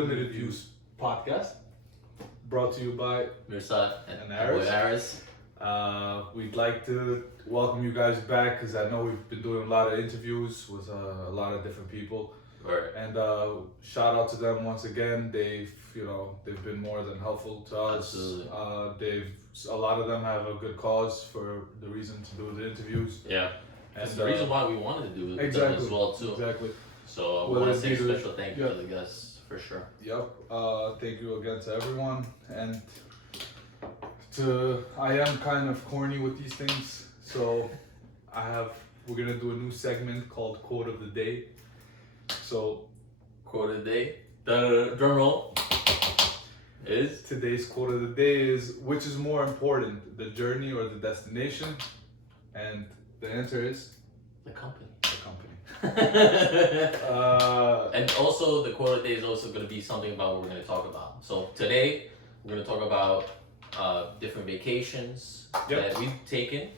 Limited Use podcast, brought to you by Mirsad and Aris. We'd like to welcome you guys back because I know we've been doing a lot of interviews with a lot of different people. Right. And shout out to them once again. They've been more than helpful to us. Absolutely. A lot of them have a good cause for the reason to do the interviews. Yeah. And That's the reason why we wanted to do it exactly, as well too. Exactly. So I want to say a special thank you to the guests for sure. Yep. Thank you again to everyone. And I am kind of corny with these things, so we're gonna do a new segment called Quote of the Day. So, quote of the day. Drum roll. Is today's quote of the day is: which is more important, the journey or the destination? And the answer is the company. The company. And also, the quote of the day is also going to be something about what we're going to talk about. So today, we're going to talk about different vacations that we've taken,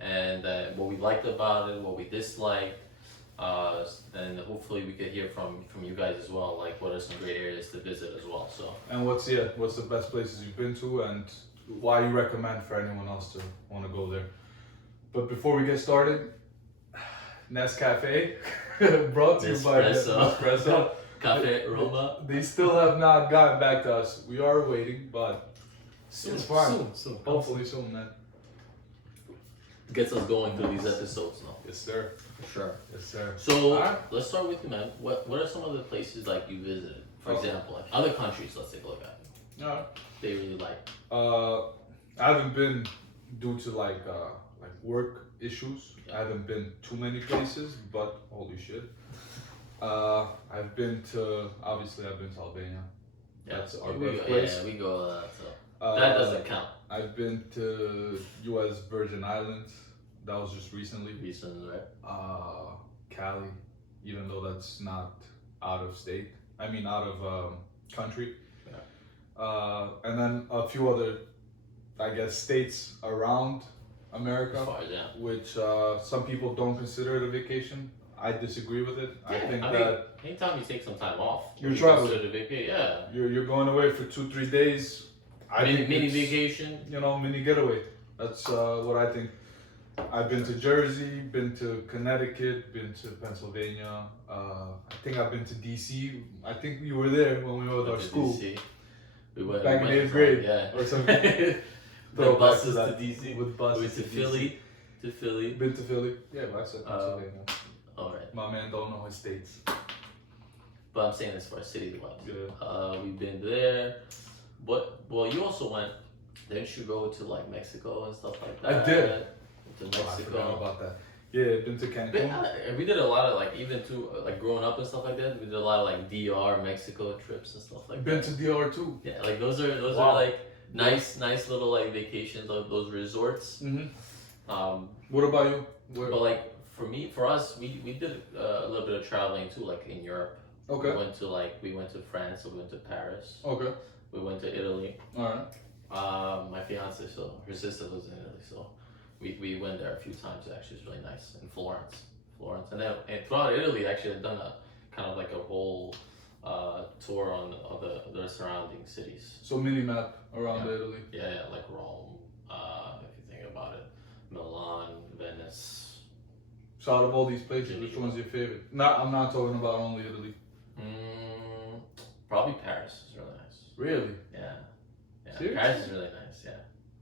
and what we liked about it, what we disliked, and hopefully we could hear from you guys as well. Like, what are some great areas to visit as well? So. And what's the best places you've been to, and why you recommend for anyone else to want to go there? But before we get started, Nescafe, brought to you by Nespresso. Cafe Roma. They still have not gotten back to us. We are waiting, but soon, it's fine. Soon. Hopefully soon, man. Gets us going through these episodes now. Yes, sir. For sure. Yes, sir. So let's start with you, man. What are some of the places like you visited? For example, like other countries. Let's take a look at. Alright. They really like. I haven't been due to like work issues. I haven't been too many places, but holy shit. I've been to Albania. Yeah. That's our birthplace. Yeah, we go so that doesn't count. I've been to U.S. Virgin Islands. That was just recently. Recently, right? Cali, even though that's not out of state. I mean, out of country. Yeah. And then a few other, I guess, states around America, which some people don't consider it a vacation. I disagree with it. Yeah, I think that anytime you take some time off, you're traveling. Yeah. You're going away for 2-3 days. Mini vacation. Mini getaway. That's what I think. I've been to Jersey, been to Connecticut, been to Pennsylvania. I think I've been to DC. I think you were there when we were with our school. DC. We went back in 8th grade, or something. The buses to DC. With buses to Philly. To Philly. Been to Philly. Yeah, but I said Pennsylvania. All right. My man don't know his states. But I'm saying this for city wise. Yeah. We've been there. But you also went. Didn't you go to like Mexico and stuff like that? I did. To Mexico. I forgot about that. Yeah, been to Cancun. But, we did a lot of like even to like growing up and stuff like that. We did a lot of like DR, Mexico trips and stuff like that. Been to DR too. Yeah, like those are like nice little like vacations of those resorts. What about you? But like for us, we did a little bit of traveling too, like in Europe. Okay. We went to France, we went to Paris. Okay. We went to Italy. Alright. My fiance, her sister lives in Italy, so we went there a few times. Actually, it's really nice. In Florence, and then throughout Italy, actually, I've done a kind of like a whole tour on the surrounding cities. So mini map around Italy. Yeah, like Rome. If you think about it, Milan, Venice. So out of all these places, which one's your favorite? I'm not talking about only Italy. Probably Paris is really nice. Really? Yeah. Seriously? Paris is really nice. Yeah.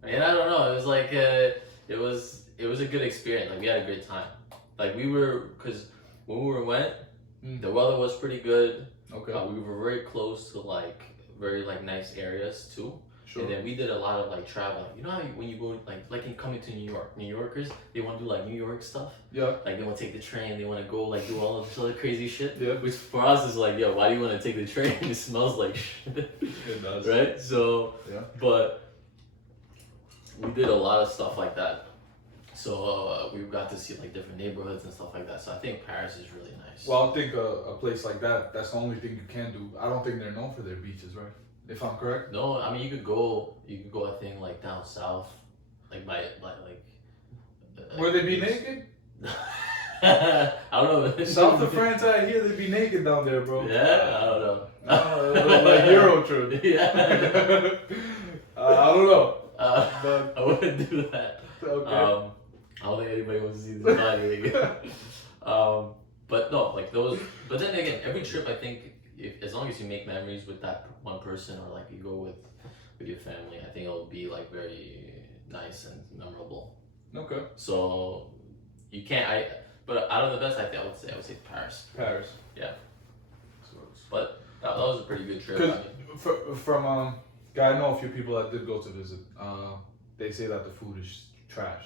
I mean, I don't know. It was like it was a good experience. Like we had a good time. Like because when we went, the weather was pretty good. Okay. We were very close to like very like nice areas too. Sure. And then we did a lot of like traveling. You know how when you go like in coming to New York, New Yorkers, they want to do like New York stuff. Yeah. Like they want to take the train, they want to go like do all of this other crazy shit. Yeah. Which for us is like, yo, why do you want to take the train? It smells like shit. It does. Right? So yeah. But we did a lot of stuff like that. So we got to see like different neighborhoods and stuff like that. So I think Paris is really nice. Well, I think a place like that's the only thing you can do. I don't think they're known for their beaches, right? If I'm correct. No, I mean you could go. I think like down south, like by like. Where they be naked? I don't know. South of France, I hear they be naked down there, bro. Yeah, I don't know. Like Euro trip. Yeah. I don't know. But I wouldn't do that. okay. I don't think anybody wants to see this body again. But no, like those. But then again, every trip, I think, as long as you make memories with that one person, or like you go with your family, I think it'll be like very nice and memorable. Okay. So you can't. But out of the best, I would say Paris. Paris. Yeah. But that was a pretty good trip. Because from I know a few people that did go to visit. They say that the food is trash.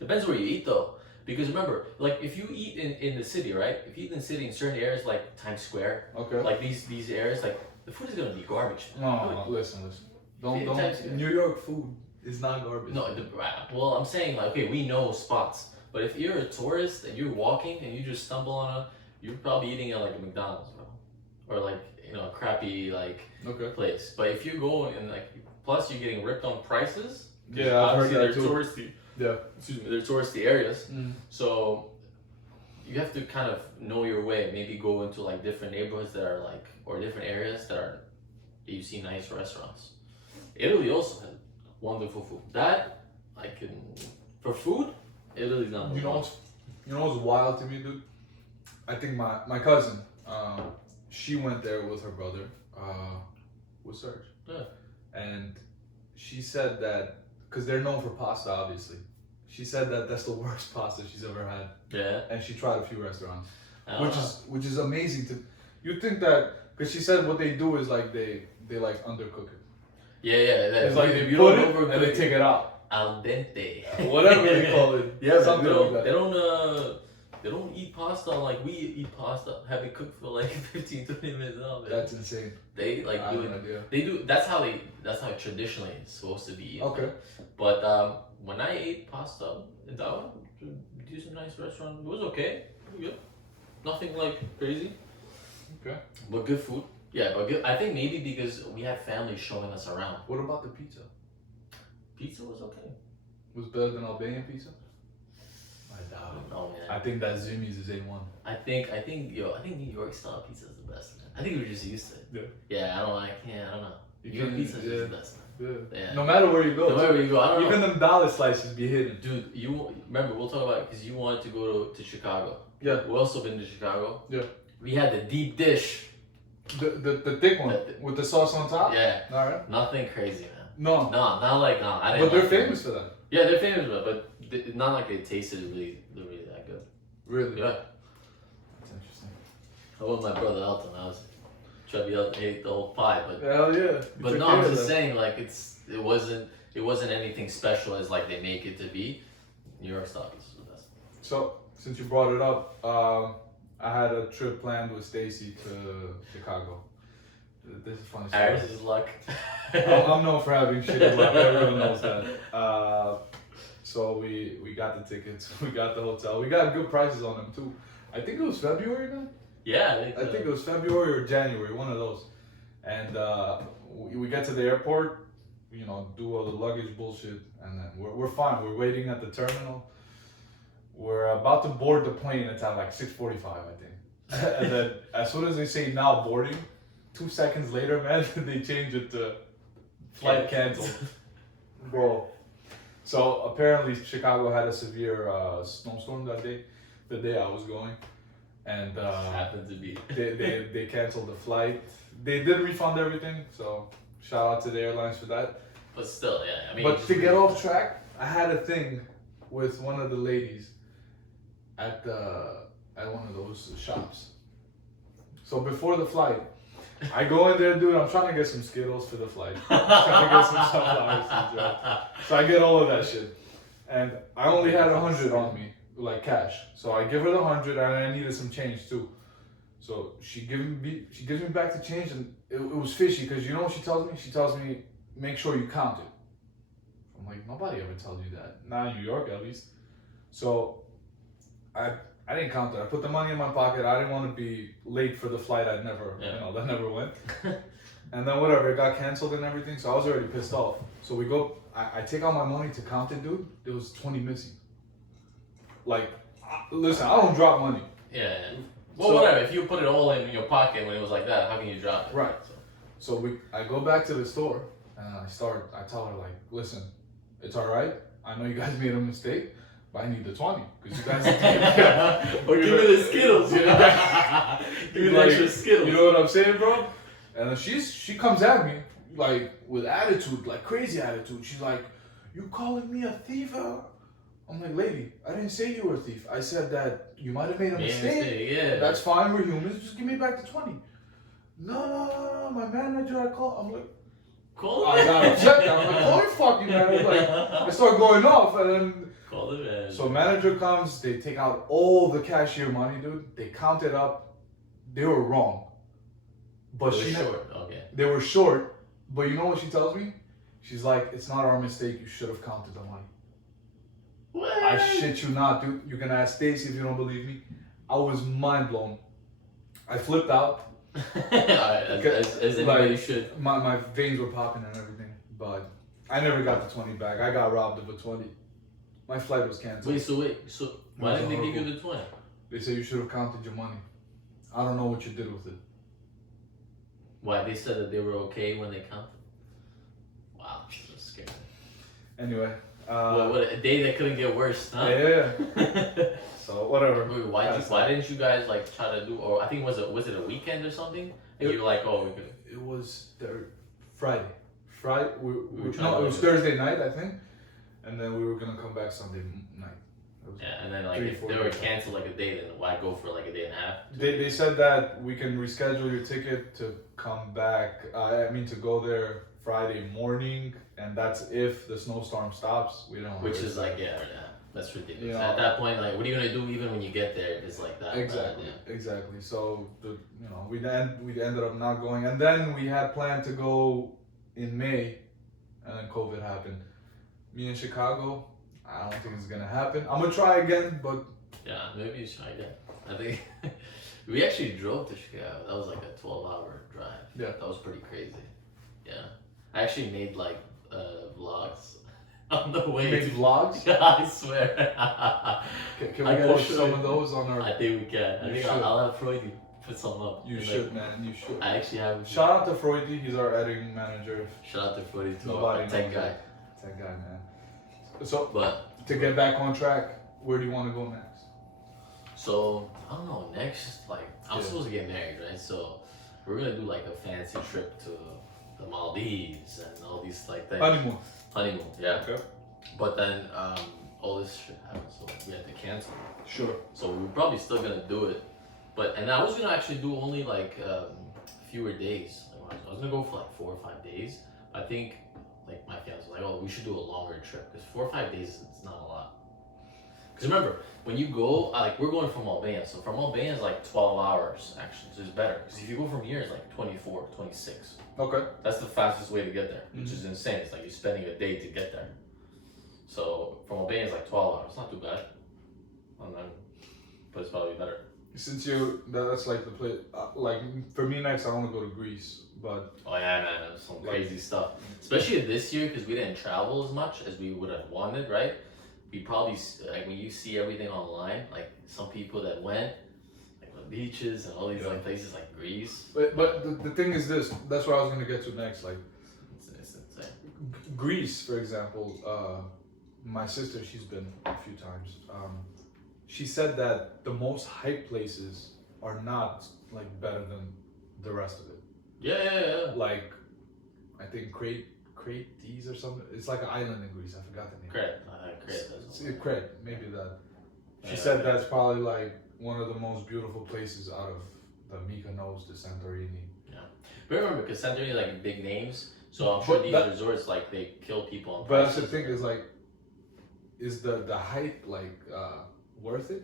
Depends where you eat though, because remember, like if you eat in the city, right? If you eat in the city in certain areas like Times Square, Okay. like these areas, like the food is gonna be garbage. No, listen. Don't. New York food is not garbage. No, well, I'm saying like, okay, we know spots, but if you're a tourist and you're walking and you just stumble on you're probably eating at like a McDonald's, bro, or like a crappy like place. But if you go and like, plus you're getting ripped on prices. Yeah, I've heard that too. Touristy. Yeah. Excuse me, they're touristy areas. So you have to kind of know your way. Maybe go into like different neighborhoods that are like, or different areas that you see nice restaurants. Italy also has wonderful food. That I can, for food, Italy's not. You know what's wild to me, dude? I think my cousin, she went there with her brother, with Serge. Yeah. And she said that, because they're known for pasta, obviously. She said that that's the worst pasta she's ever had. Yeah. And she tried a few restaurants, which is amazing to. You'd think that, because she said what they do is like they like undercook it. Yeah. It's like they put it and they take it out. Al dente. Whatever they call it. Yeah, something like that. They don't eat pasta like we eat pasta. Have it cooked for like 15, 20 minutes. No, man. That's insane. They like I do have no it. idea. They do. That's how traditionally it's supposed to be eaten. Okay. But when I ate pasta in Taiwan, decent nice restaurant. It was okay. Pretty good. Nothing like crazy. Okay. But good food. Yeah, but good. I think maybe because we had family showing us around. What about the pizza? Pizza was okay. Was better than Albanian pizza? I doubt it. No, man. I think that Zimmy's is A1. I think New York style pizza is the best, man. I think we're just used to it. Yeah. Yeah, I don't know. New York pizza is just the best, man. Yeah. No matter where you go. No matter where you go, I don't know. Even them dollar slices be hidden. Dude, you remember, we'll talk about it because you wanted to go to Chicago. Yeah. We also been to Chicago. Yeah. We had the deep dish. The thick one with the sauce on top? Yeah. Alright. Nothing crazy, man. No. Not like, no. I didn't. But they're famous for that. Yeah, they're famous for that, but it's not like they tasted really that good. Really? Yeah. That's interesting. I went with my brother Elton. I was chubby Elton ate the whole pie, but Hell yeah. But no, I'm just saying, like it wasn't anything special as like they make it to be. New York style pizza is the best. So since you brought it up, I had a trip planned with Stacy to Chicago. This is funny story. Ours is luck. I'm known for having shitty luck. Everyone knows that. So we got the tickets. We got the hotel. We got good prices on them too. I think it was February, man. Yeah, I think it was February or January, one of those. And we get to the airport, do all the luggage bullshit, and then we're fine. We're waiting at the terminal. We're about to board the plane. It's at like 6:45, I think. And then as soon as they say now boarding, 2 seconds later, man, they change it to flight canceled. Bro. So apparently Chicago had a severe snowstorm that day, the day I was going. And happened to be. they canceled the flight. They did refund everything, so shout out to the airlines for that. But still, yeah. I mean, but to get off track, I had a thing with one of the ladies at one of those shops. So before the flight, I go in there, dude. I'm trying to get some Skittles for the flight. I'm trying to get some sunflower seeds, right? So I get all of that shit, and I only had 100 on me, like cash. So I give her the 100, and I needed some change too. So she gives me back the change, and it was fishy because you know what she tells me? She tells me, make sure you count it. I'm like, nobody ever tells you that. Not in New York, at least. So I didn't count it. I put the money in my pocket. I didn't want to be late for the flight. That never went. And then whatever, it got canceled and everything. So I was already pissed off. So we go. I take out my money to count it, dude. There was 20 missing. Like Listen, I don't drop money. Yeah. Well, whatever. If you put it all in your pocket when it was like that, how can you drop it? Right. So I go back to the store and I tell her like, listen, it's all right. I know you guys made a mistake, but I need the 20 because you guys. Or give me the Skittles. Give me the extra Skittles. You know what I'm saying, bro? And then she comes at me like with attitude, like crazy attitude. She's like, "You calling me a thief?" I'm like, lady, I didn't say you were a thief. I said that you might have made a mistake. Yeah. That's fine. We're humans. Just give me back the 20. No. My manager, I call. I'm like, I got upset. I'm like, holy fuck you, man. Like, I start going off, and then. Call the manager. So manager comes. They take out all the cashier money, dude. They count it up. They were wrong. But they were short. Okay. They were short. But you know what she tells me? She's like, it's not our mistake. You should have counted the money. What? I shit you not, dude. You can ask Stacy if you don't believe me. I was mind blown. I flipped out. as anybody should. My veins were popping and everything, but I never got the 20 back. I got robbed of a 20. My flight was canceled. So why didn't they give you the 20? They said you should have counted your money. I don't know what you did with it. Why? They said that they were okay when they counted? Wow, that's scary. Anyway. What a day that couldn't get worse, huh? Yeah. So whatever. Wait, why didn't you guys like try to do? Or I think was it a weekend or something? And you were like, oh, we could. It was Friday. It was to Thursday night, I think, and then we were gonna come back Sunday night. Yeah, and then like if they were canceled like a day, then why go for like a day and a half? They said that we can reschedule your ticket to come back. To go there Friday morning, and that's if the snowstorm stops. We don't. Which is like that's ridiculous. Yeah. At that point, like, what are you gonna do even when you get there if it's like that? Exactly. So we ended up not going, and then we had planned to go in May, and then COVID happened. Me in Chicago. I don't think it's gonna happen. I'm gonna try again, but yeah, maybe you should try again. I think we actually drove to Chicago. That was like a 12-hour drive. Yeah, that was pretty crazy. Yeah, I actually made like vlogs on the way. Made vlogs? I swear. Can we post some of those on our? I think we can. I think I'll have Freudy put some up. You should, man. You should. I actually have. Shout out to Freudy. He's our editing manager. Shout out to Freudy too. Nobody tech guy. Tech guy, man. So, but to get back on track, where do you want to go next? So I don't know. Next, like I'm supposed to get married, right? So we're gonna do like a fancy trip to the Maldives and all these like things. Honeymoon, yeah. Okay. But then all this shit happened, so we had to cancel. Sure. So we're probably still gonna do it, and I was gonna actually do only like fewer days. Like, I was gonna go for like 4 or 5 days. I think. Like my fiance was like, oh, we should do a longer trip because 4 or 5 days it's not a lot. Because remember, when you go, like we're going from Albania, so from Albania is like 12 hours actually, so it's better. Because if you go from here, it's like 24, 26. Okay. That's the fastest way to get there, which is insane. It's like you're spending a day to get there. So from Albania is like 12 hours, not too bad. And then, but it's probably better. Since that's like the place. Like for me next, I want to go to Greece. But oh yeah, man, there's some crazy stuff. Especially this year because we didn't travel as much as we would have wanted, right? We probably like when you see everything online, like some people that went, like the beaches and all these like places like Greece. But the thing is this. That's what I was gonna get to next. Like it's insane. Greece, for example. My sister, she's been a few times. She said that the most hype places are not like better than the rest of it. Yeah. Like, I think Crete or something. It's like an island in Greece. I forgot the name. Crete. Maybe that. She said that's probably like one of the most beautiful places out of the Mykonos, the Santorini. Yeah, but remember, because Santorini is like big names, so I'm sure these resorts like they kill people on. But that's the thing is like, is the hype like worth it?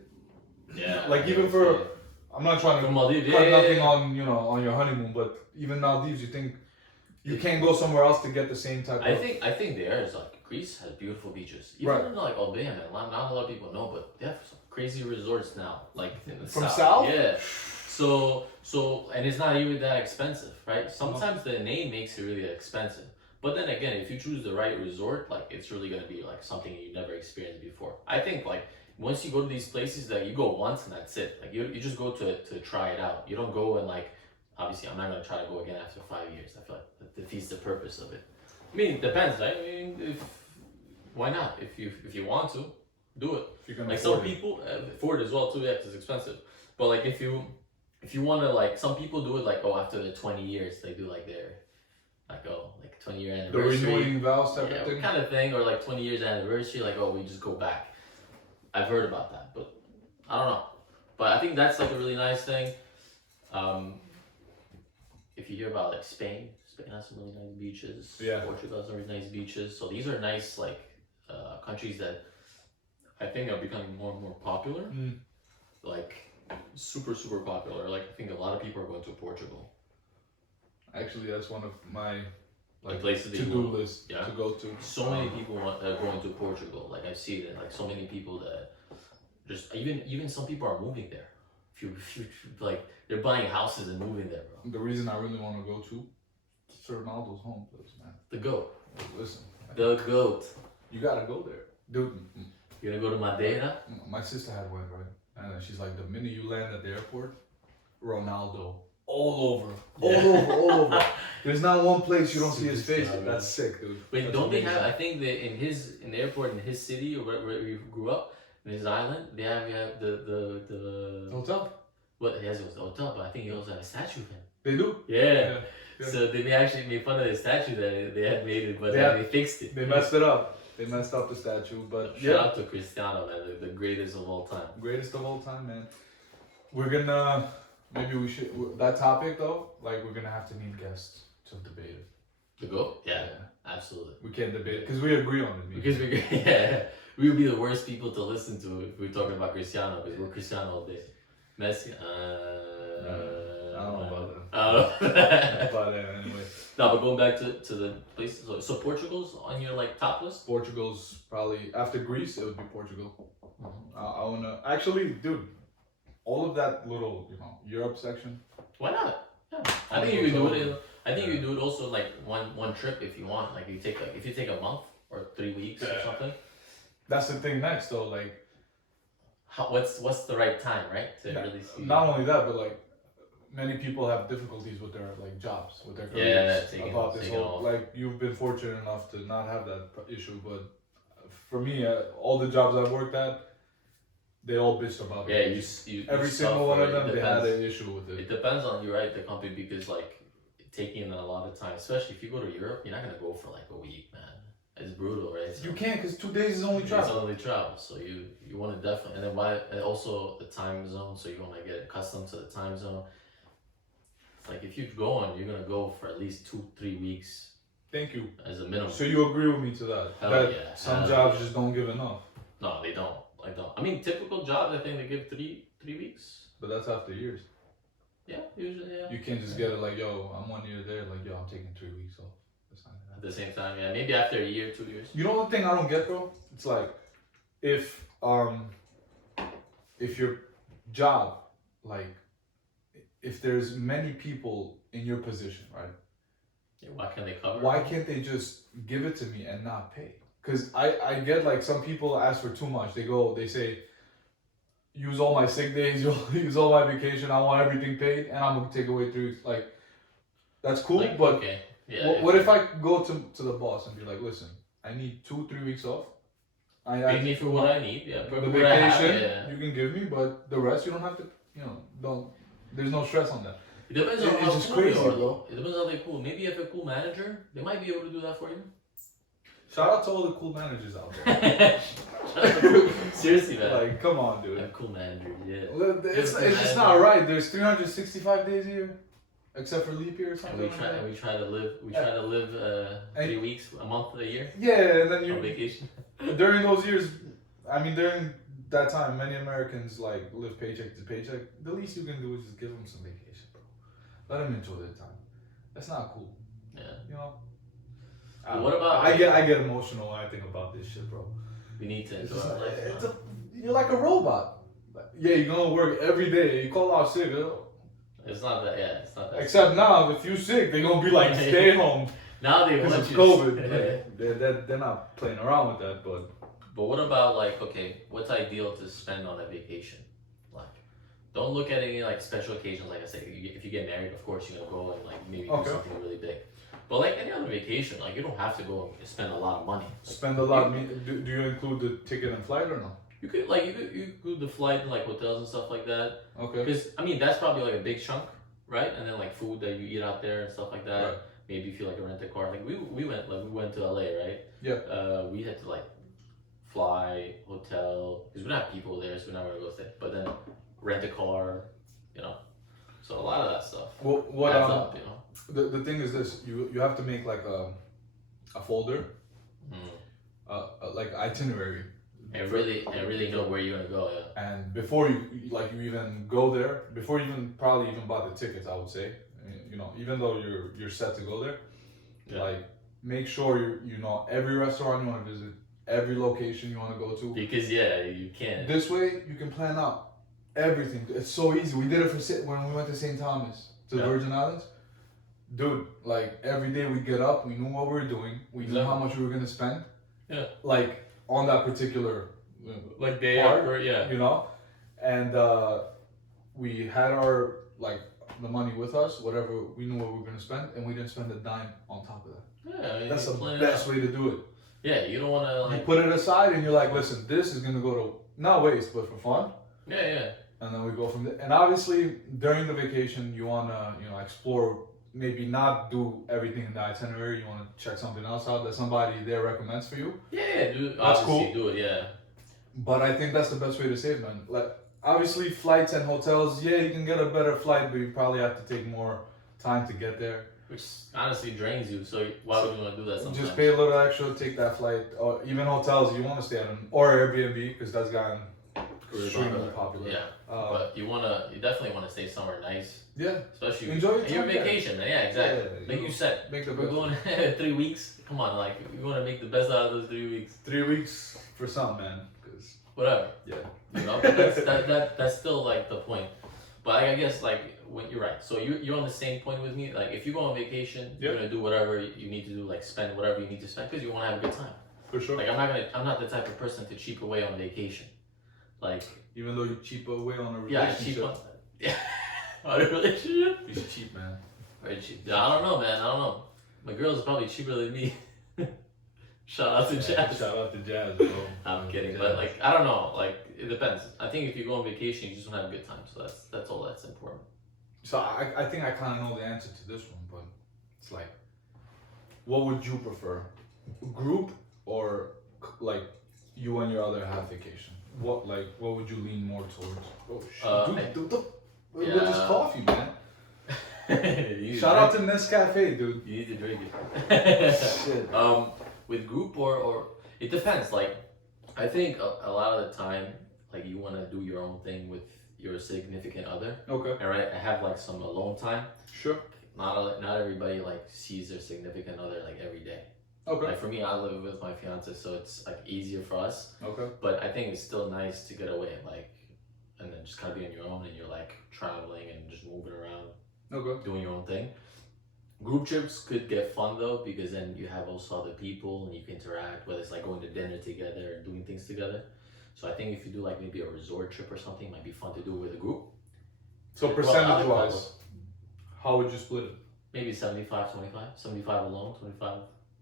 Yeah. Like even for. I'm not trying to Maldives, cut nothing on on your honeymoon, but even Maldives, you think you can't go somewhere else to get the same type of. I think there is like Greece has beautiful beaches. Even in like Albania, man, not a lot of people know, but they have some crazy resorts now, like in the south. Yeah. So and it's not even that expensive, right? Sometimes the name makes it really expensive. But then again, if you choose the right resort, like it's really gonna be like something you never experienced before. I think like once you go to these places, that you go once and that's it. Like you just go to try it out. You don't go and like, obviously I'm not gonna try to go again after 5 years. I feel like that defeats the purpose of it. I mean, it depends, right? I mean, why not? If you want to, do it. If you can like afford some people afford it as well too. Yeah, 'cause it's expensive. But like if you want to, like, some people do it like, oh, after the 20 years they do like their like, oh, like 20-year anniversary, the renewing vows type of thing, kind of thing, or like 20 years anniversary, like, oh, we just go back. I've heard about that, but I don't know. But I think that's like a really nice thing. If you hear about like Spain has some really nice beaches. Yeah. Portugal has some really nice beaches. So these are nice, like, countries that I think are becoming more and more popular. Like super popular. Like I think a lot of people are going to Portugal. Actually, that's one of my like places to-do list to go to. So many people are going to Portugal. Like I see it, like so many people that just even some people are moving there. If you like, they're buying houses and moving there, bro. The reason I really want to go to Sir Ronaldo's home place, man. The goat. Listen. The goat. You gotta go there, dude. You gonna go to Madeira? My sister had one, right? And she's like, the minute you land at the airport, Ronaldo all over. There's not one place you don't see his face. That's sick, dude. Wait, don't they have? I think that in the airport in his city, or where you grew up, in his island, they have the hotel. What? He has a hotel, but I think he also has a statue of him. They do. Yeah. So they actually made fun of the statue that they had made it, but then they fixed it. They messed it up. They messed up the statue, but shout out to Cristiano, man, the greatest of all time. Greatest of all time, man. We're gonna maybe we should that topic though. Like we're gonna have to need guests to debate it. To go? Yeah, absolutely. We can't debate it because we agree on it. Because we would be the worst people to listen to if we're talking about Cristiano, because we're Cristiano all day. Messi, I don't know about that. But anyway. No, but going back to the places. So Portugal's on your like top list? Portugal's probably after Greece. It would be Portugal. I wanna actually, dude. All of that little, Europe section. Why not? Yeah. I think you can do it. I think you can do it also like one trip if you want. Like if you take a month or 3 weeks or something. That's the thing next though. Like, what's the right time, right? To really see. Not only that, but like many people have difficulties with their like jobs, with their careers. About this whole like you've been fortunate enough to not have that issue, but for me, all the jobs I've worked at, they all bitched about it. Yeah, you every single one of them, they had an issue with it. It depends on the company, because like taking a lot of time, especially if you go to Europe, you're not gonna go for like a week, man. It's brutal, right? So you can't, because 2 days is only travel. It's only travel, so you want to definitely, and also the time zone, so you want to get accustomed to the time zone. Like if you're going, you're gonna go for at least 2-3 weeks. Thank you. As a minimum. So you agree with me to that? Hell yeah. Some jobs just don't give enough. No, they don't. I mean, typical jobs, I think they give 3 weeks. But that's after years. Yeah, usually, yeah. You can't just get it like, yo, I'm 1 year there, like, yo, I'm taking 3 weeks off. That's not at the same time, yeah. Maybe after a year, 2 years. You know the thing I don't get, bro? It's like, if your job, like, if there's many people in your position, right? Yeah, why can't they cover? Why can't they just give it to me and not pay? Because I get like some people ask for too much. They say, use all my sick days, use all my vacation, I want everything paid, and I'm gonna take away 3 weeks. Like, that's cool, like, but okay. Yeah, what if I go to the boss and be like, listen, I need 2-3 weeks off. I need for what I need. Yeah, the vacation you can give me, but the rest you don't have to. There's no stress on that. It depends on how cool crazy, they are, though. It depends on how they're cool. Maybe if a cool manager, they might be able to do that for you. Shout out to all the cool managers out there. Seriously, man. Like, come on, dude. A cool manager, yeah. It's just not right. There's 365 days a year, except for leap year or something. And we try to live 3 weeks, a month a year. Yeah, and then on vacation. During those years, during that time, many Americans like live paycheck to paycheck. The least you can do is just give them some vacation, bro. Let them enjoy their time. That's not cool. Yeah. What about? I get emotional when I think about this shit, bro. We need to enjoy our life. You're like a robot. Yeah, you're gonna work every day. You call out sick. It's not that. Yeah, it's not that. Except now, if you sick, they're gonna be like, stay home. Now they want you. COVID. They're not playing around with that, but But what about like, okay, what's ideal to spend on a vacation? Like, don't look at any like special occasions. Like I said, if you get married, of course you're gonna go and like maybe do something really big. But like any other vacation, like you don't have to go and spend a lot of money. Like, Spend a lot. Do you include the ticket and flight or no? You could like you include the flight and like hotels and stuff like that. Okay. Because I mean that's probably like a big chunk, right? And then like food that you eat out there and stuff like that. Right. Maybe if you like rent a car. Like we went to LA, right? Yeah. We had to like fly, hotel, because we don't have people there, so we're not gonna go stay. But then rent a car, you know. So a lot of that stuff. Well, what adds up, you know. The thing is this: you have to make like a folder, like itinerary. And really know where you're gonna go, yeah. And before you even go there, before you even probably even bought the tickets, I would say, you know, even though you're set to go there, like make sure you know every restaurant you want to visit, every location you want to go to. Because you can. This way you can plan out everything. It's so easy. We did it when we went to St. Thomas, to the Virgin Islands. Dude, like every day we get up, we knew what we were doing, we knew how much we were gonna spend. Yeah. Like on that particular like day part, after, you know, and we had our like the money with us, whatever we knew what we were gonna spend, and we didn't spend a dime on top of that. Yeah, I mean, that's the best way to do it. Yeah, you don't want to like you put it aside, and you're like, listen, this is gonna go to not waste, but for fun. Yeah. And then we go from there. And obviously, during the vacation, you wanna explore. Maybe not do everything in the itinerary. You want to check something else out that somebody there recommends for you. Yeah, dude. That's cool. Do it, yeah. But I think that's the best way to save, man. Like obviously, flights and hotels. Yeah, you can get a better flight, but you probably have to take more time to get there. Which honestly drains you. So why would you want to do that? Sometimes? Just pay a little extra, take that flight, or even hotels. You want to stay at them or Airbnb because that's gotten extremely popular. Yeah, but you definitely want to stay somewhere nice. Yeah, especially enjoy your vacation, man. Yeah, exactly. Like you said, we're going 3 weeks. Come on, like you want to make the best out of those 3 weeks. 3 weeks for some, man. Cause whatever. Yeah. You know, but that's still like the point. But I guess like when you're right. So you're on the same point with me. Like if you go on vacation, you're gonna do whatever you need to do, like spend whatever you need to spend, because you want to have a good time. For sure. Like I'm not the type of person to cheap away on vacation. Like even though you cheap away on a relationship. Yeah. On a relationship? He's cheap, man. Very cheap. I don't know, man. I don't know. My girl is probably cheaper than me. Shout out to Jazz. Shout out to Jazz, bro. I'm kidding, but like I don't know. Like it depends. I think if you go on vacation, you just want to have a good time. So that's all that's important. So I think I kind of know the answer to this one, but it's like, what would you prefer, group or like you and your other half vacation? What would you lean more towards? Oh shit, dude, with this coffee, man. Shout out to Nescafe, dude. You need to drink it. Shit. With group or it depends. Like I think a lot of the time, like you want to do your own thing with your significant other. Okay. All right. I have like some alone time. Sure. Not everybody like sees their significant other like every day. Okay. Like for me, I live with my fiance, so it's like easier for us. Okay. But I think it's still nice to get away, like, and then just kind of be on your own, and you're like traveling and just moving around, doing your own thing. Group trips could get fun though, because then you have also other people and you can interact, whether it's like going to dinner together and doing things together. So I think if you do like maybe a resort trip or something, it might be fun to do with a group. So percentage wise, how would you split it? Maybe 75-25, 75 alone, 25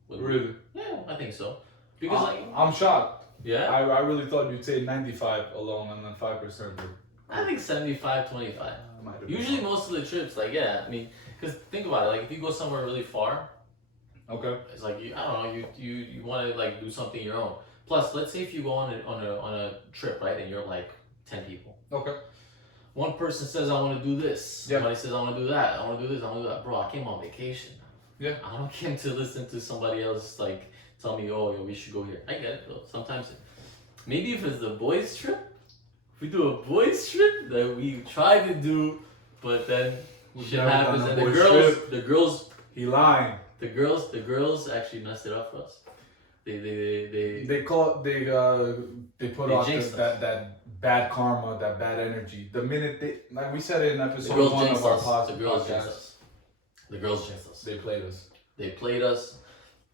with Really? group. Yeah, I think so. Because I'm shocked. Yeah? I really thought you'd say 95 alone and then 5%. I think 75-25. Usually most of the trips, like, yeah, I mean, because think about it, like, if you go somewhere really far, okay, it's like, I don't know, you want to, like, do something your own. Plus, let's say if you go on a trip, right, and you're, like, 10 people. Okay. One person says, I want to do this. Yeah. Somebody says, I want to do that. I want to do this. I want to do that. Bro, I came on vacation. Yeah. I don't came to listen to somebody else, like, tell me, oh, we should go here. I get it, though. Sometimes, maybe if it's the boys' trip, if we do a boys' trip that we try to do, but then shit happens, and the girls, he lying. The girls actually messed it up for us. They put off that bad karma, that bad energy. The minute like we said it in episode 1 of our podcast. The girls jinxed us. The girls jinxed us. They played us. They played us,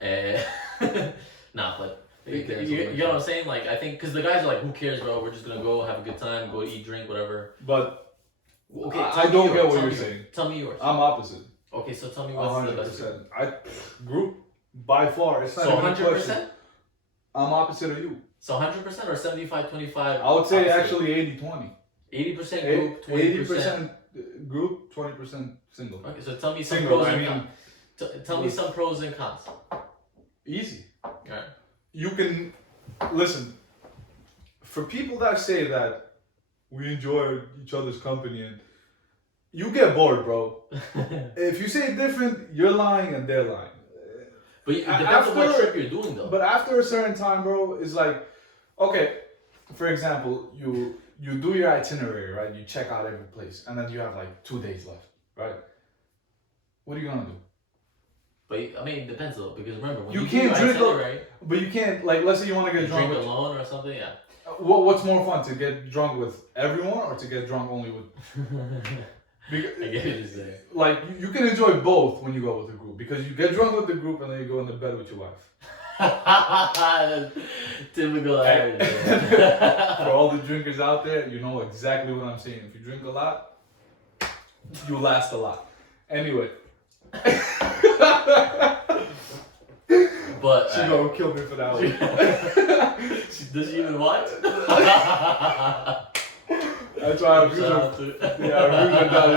and nah, but You know what I'm saying? Like, I think, because the guys are like, who cares, bro? We're just gonna go have a good time, go eat, drink, whatever. But okay, I don't get what you're saying. Tell me yours. I'm opposite. Okay, so tell me what's the best. 100%. Group by far. It's not so even 100%. I'm opposite of you. So 100% or 75-25? I would say actually 80-20. 80% group, 20% group, 20% single. Okay, so tell me some pros and cons. Tell me some pros and cons. Easy. Alright. You can listen. For people that say that we enjoy each other's company and you get bored, bro. If you say different, you're lying and they're lying. But it depends on what trip you're doing, though. But after a certain time, bro, it's like, okay, for example, you do your itinerary, right? You check out every place, and then you have like 2 days left, right? What are you gonna do? But I mean, it depends though, because remember when you can't drink, but you can't, like, let's say you want to get drunk drink alone or something, yeah. What's more fun, to get drunk with everyone or to get drunk only with? Because, I get what you're saying. Like, you can enjoy both when you go with a group, because you get drunk with the group and then you go into bed with your wife. Typical. For all the drinkers out there, you know exactly what I'm saying. If you drink a lot, you last a lot. Anyway. But she gonna kill me for that one. Does she even watch? That's why I'm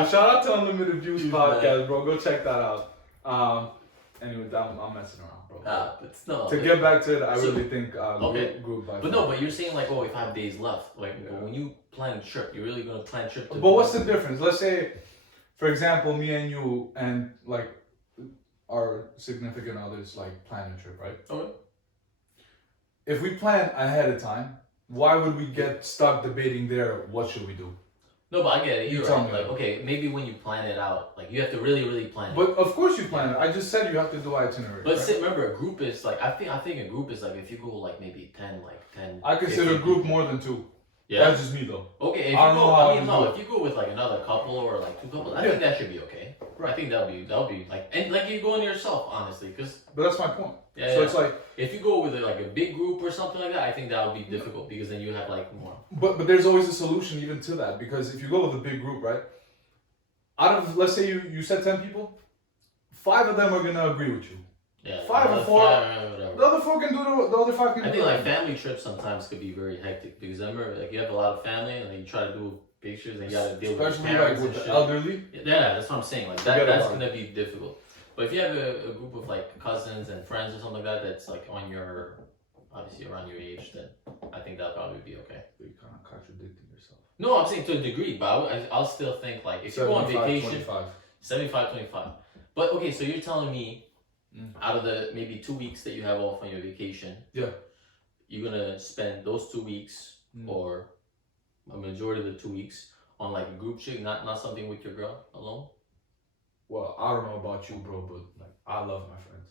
shout out to Unlimited Views podcast, bro. Go check that out. Anyway, I'm messing around, bro. But no, to get back to it, I really think group by But no, but you're saying like, oh, 5 days left. Like, when you plan a trip, you're really gonna plan a trip. But what's the difference? Let's say, for example, me and you and like our significant others like plan a trip, right? Okay. If we plan ahead of time, why would we get stuck debating there? What should we do? No, but I get it. You're right. Like, okay, maybe when you plan it out, like you have to really, really plan it. But of course you plan it. I just said you have to do itinerary. But right? Remember, a group is like, I think a group is like, if you go like maybe 10. I consider a group more than 2. Yeah. That's just me though. Okay, if you go with like another couple or like 2 couples, I think that should be okay. Right. I think that'll be like, and like you go in yourself, honestly, because. But that's my point. Yeah. So it's like, if you go with like a big group or something like that, I think that would be difficult because then you have like more. But there's always a solution even to that, because if you go with a big group, right? Out of, let's say you said 10 people, 5 of them are gonna agree with you. Yeah. 5 or 4. The other 4 can do the other 5 can do. I think like family trips sometimes could be very hectic because remember, like you have a lot of family and then you try to do pictures and you gotta deal with parents like with and the elderly. Yeah, that's what I'm saying. Like that's gonna be difficult. But if you have a group of like cousins and friends or something like that, that's like obviously around your age, then I think that'll probably be okay. But you're kind of contradicting yourself. No, I'm saying to a degree, but I'll still think like if you go on vacation, 75-25. But okay, so you're telling me out of the maybe 2 weeks that you have off on your vacation, you're gonna spend those 2 weeks or a majority of the 2 weeks on like a group trip, not something with your girl alone? Well, I don't know about you, bro, but like I love my friends.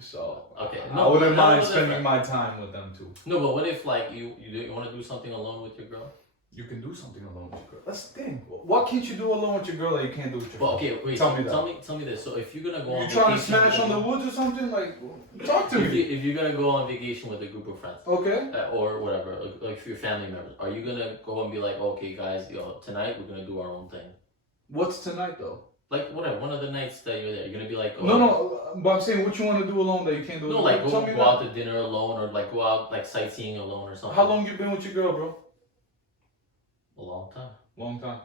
So okay. No, I wouldn't mind spending my time with them too. No, but what if like you want to do something alone with your girl? You can do something alone with your girl. That's the thing. What can't you do alone with your girl that you can't do with your friends? Okay, wait. Tell me this. So if you're gonna go on vacation, trying to smash on the woods or something, like talk to me. If you're gonna go on vacation with a group of friends, okay, or whatever, like if your family members, are you gonna go and be like, okay, guys, tonight we're gonna do our own thing? What's tonight though? Like whatever, one of the nights that you're there, you're gonna be like, no, but I'm saying what you want to do alone that you can't do. No, like go out to dinner alone, or like go out like sightseeing alone or something. How long you been with your girl, bro? A long time. Long time.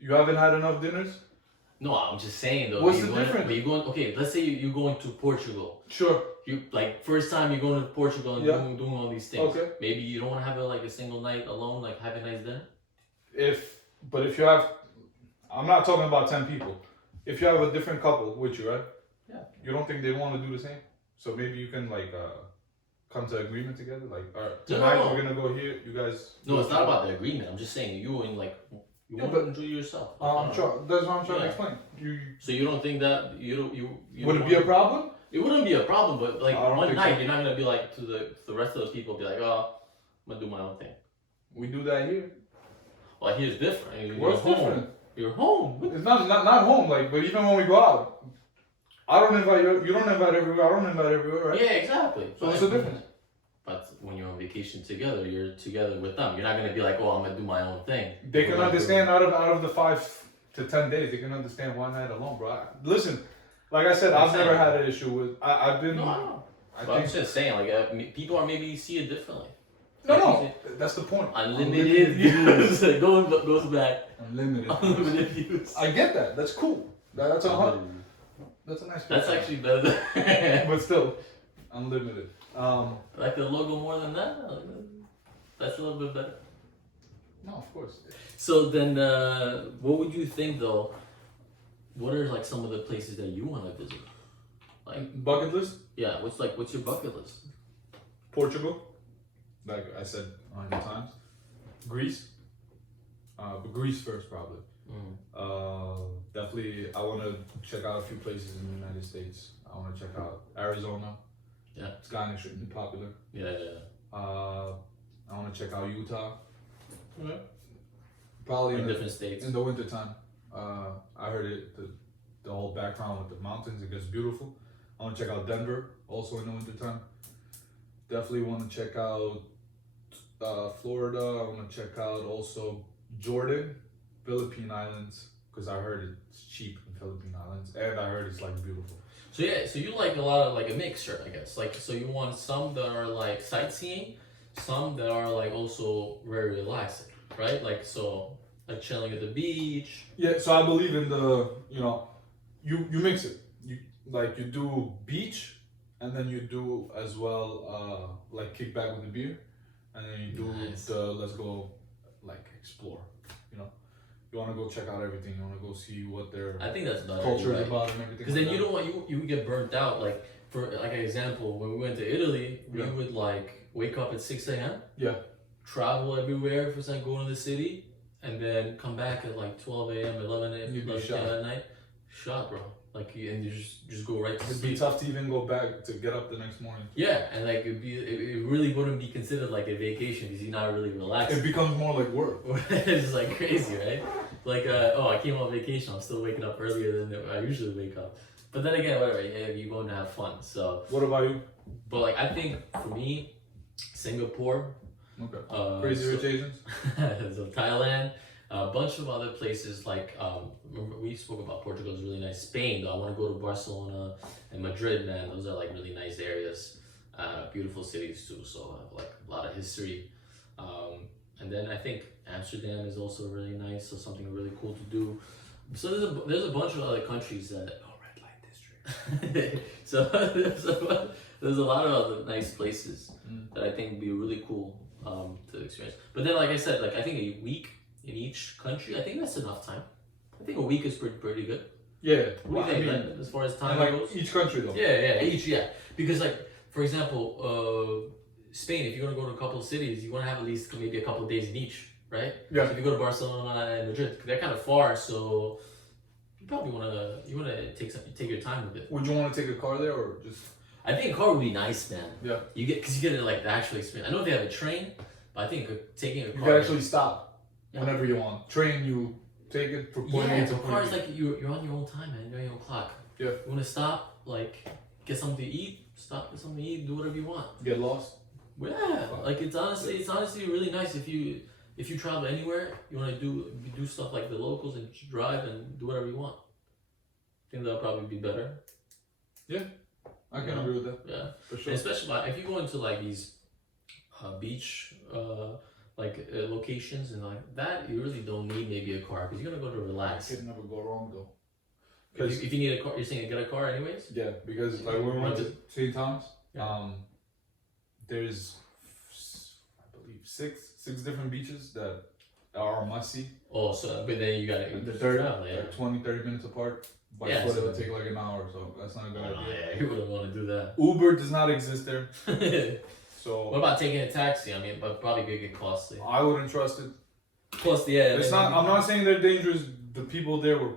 You haven't had enough dinners? No, I'm just saying though. What's the difference? You going? Okay, let's say you're going to Portugal. Sure. You like first time you're going to Portugal and doing all these things. Okay. Maybe you don't want to have a single night alone, like have a nice dinner. If you have, I'm not talking about 10 people. If you have a different couple with you, right? Yeah. You don't think they want to do the same? So maybe you can like come to agreement together. Like, all right, tonight we're gonna go here. You guys. No, it's not about the agreement. I'm just saying you want to enjoy yourself. I'm sure. That's what I'm trying to explain. So you don't think that you would it be a problem? It wouldn't be a problem, but like one night you're not gonna be like to the rest of the people be like, oh, I'm gonna do my own thing. We do that here. Well, here's different. What's different? You're home. It's not home, like, but even when we go out, I don't invite you. You don't invite everywhere. I don't invite everywhere, right? Yeah, exactly. So what's the difference? But when you're on vacation together, you're together with them. You're not gonna be like, oh, I'm gonna do my own thing. They can understand out of the 5 to 10 days. They can understand one night alone, bro. Listen, like I said, I've never had an issue with. I've been. No, I know. I'm just saying, like people are maybe see it differently. No, that's the point. Unlimited views. goes back. Unlimited views. I get that. That's cool. That's a nice. That's actually better than. But still, unlimited. I like the logo more than that. That's a little bit better. No, of course. So then, what would you think though? What are like some of the places that you want to visit? Like bucket list? Yeah. What's your bucket list? Portugal, like I said 100 times. Greece, but Greece first probably. Definitely, I want to check out a few places in the United States. I want to check out Arizona. Yeah, it's gotten extremely popular. Yeah. I want to check out Utah. Yeah. Probably in different states in the wintertime. I heard it. The whole background with the mountains, it gets beautiful. I want to check out Denver, also in the wintertime. Definitely want to check out Florida. I want to check out also Jordan, Philippine Islands, because I heard it's cheap in Philippine Islands, and I heard it's like beautiful. So yeah, so you like a lot of like a mixture, I guess. Like, so you want some that are like sightseeing, some that are like also very relaxing, right? Like, so like chilling at the beach. Yeah, so I believe in the, you mix it. You do beach, and then you do as well like kick back with the beer, and then you do the let's go like explore. You want to go check out everything. You want to go see what their I think that's better, culture is about and everything. Because then you don't want you get burnt out. Like for like an example, when we went to Italy, we would like wake up at 6 a.m. Yeah. Travel everywhere for like going to the city, and then come back at like 12 a.m., 11 a.m. at night. Shot, bro. Like and you just go right to sleep. It'd be tough to even go back to get up the next morning. Yeah, and like it really wouldn't be considered like a vacation because you're not really relaxed. It becomes more like work. It's just like crazy, right? Like I came on vacation. I'm still waking up earlier than I usually wake up. But then again, whatever. You're going to have fun. So. What about you? But like I think for me, Singapore. Okay. Crazy Rich Asians. So Thailand. A bunch of other places like remember we spoke about Portugal is really nice. Spain though, I want to go to Barcelona and Madrid, man. Those are like really nice areas, beautiful cities too. So like a lot of history, and then I think Amsterdam is also really nice. So something really cool to do. So there's a bunch of other countries that red light district. So there's a lot of other nice places that I think would be really cool to experience. But then like I said, like I think a week in each country, I think that's enough time. I think a week is pretty good. Yeah. What do you think, as far as time goes? Each country though. Yeah. Because like, for example, Spain, if you're gonna go to a couple of cities, you wanna have at least maybe a couple of days in each, right? Yeah. So if you go to Barcelona and Madrid, they're kind of far, so you probably wanna take your time with it. Would you want to take a car there or just? I think a car would be nice, man. Yeah. You get like the actual experience. I know they have a train, but I think taking a car. You can actually stop. Whenever you want. Train, you take it for point A to point B. Car is like you're on your own time, man. You're on your own clock. Yeah. You want to stop, like, get something to eat, get something to eat, do whatever you want. Get lost? Yeah. Like, it's honestly really nice if you travel anywhere, you want to do stuff like the locals and drive and do whatever you want. I think that'll probably be better. Yeah. I can agree with that. Yeah. For sure. And especially if you go into, like, these beach... locations and like that, you really don't need maybe a car because you're gonna go to relax. It could never go wrong though. If you need a car, you're saying get a car anyways. Yeah, because like when we went to St. Thomas, there's I believe six different beaches that are must see. Oh, so but then you gotta. They're 20-30 minutes apart. By foot it'll take like an hour, so that's not a good idea. Yeah, you wouldn't want to do that. Uber does not exist there. So what about taking a taxi? I mean, but probably gonna get costly. I wouldn't trust it. Plus, it's not. I'm not saying they're dangerous. The people there were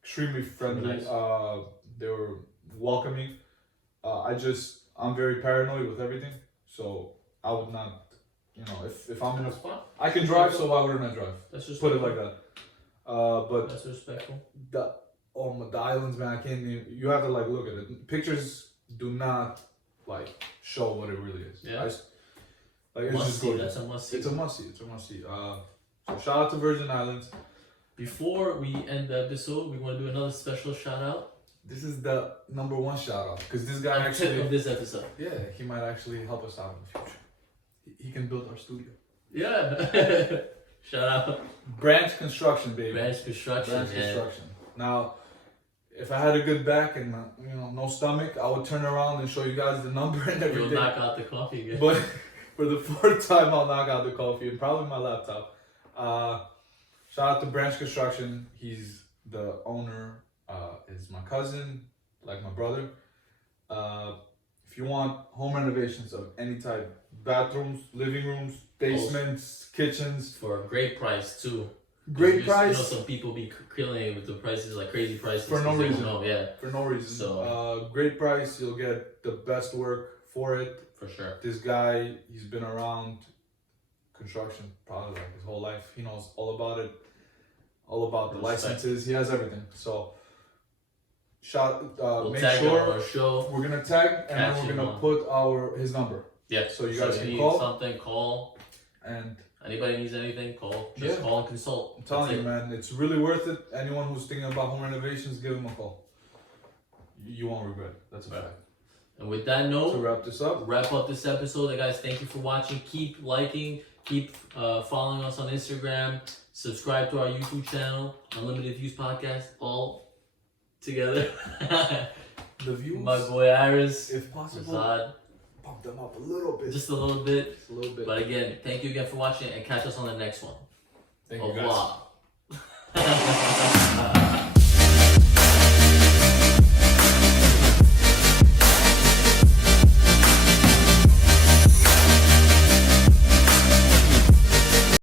extremely friendly. Nice. They were welcoming. I'm very paranoid with everything, so I would not. If I'm in I can drive, so why wouldn't I drive? That's just put it like that. But that's respectful. the islands, man, I can't even, you have to like look at it. Pictures do not like show what it really is. Yeah. Like it's Must just see. gorgeous. That's a must see. It's a must see. It's a must see. So shout out to Virgin Islands. Before we end the episode, we want to do another special shout out. This is the number one shout out because this guy actually of this episode. Yeah, he might actually help us out in the future. He can build our studio. Yeah. Shout out. Branch Construction, baby. Branch Construction. Branch Construction. Now, if I had a good back and no stomach, I would turn around and show you guys the number and everything. You'll knock out the coffee again. But for the fourth time, I'll knock out the coffee and probably my laptop. Shout out to Branch Construction. He's the owner. Is my cousin, like my brother. If you want home renovations of any type, bathrooms, living rooms, basements, kitchens, for a great price too. Great price. Some people be killing it with the prices, like crazy prices. For no reason. For no reason. So great price. You'll get the best work for it. For sure. This guy, he's been around construction probably like his whole life. He knows all about it. All about the licenses. He has everything. So we'll make tag sure on our show. we're gonna tag and then we're gonna put his number. Yeah. So you guys can need call. something, call. And anybody needs anything, call. Just call and consult. I'm telling you, man, it's really worth it. Anyone who's thinking about home renovations, give him a call. You won't regret it. That's a fact. And with that note, to wrap up this episode, guys, thank you for watching. Keep liking, keep following us on Instagram, subscribe to our YouTube channel, Unlimited Views Podcast, all together. The views, my boy Iris, if possible, Zad, pump them up a little bit. Just a little bit. Just a little bit. But again, thank you again for watching and catch us on the next one. Thank you guys.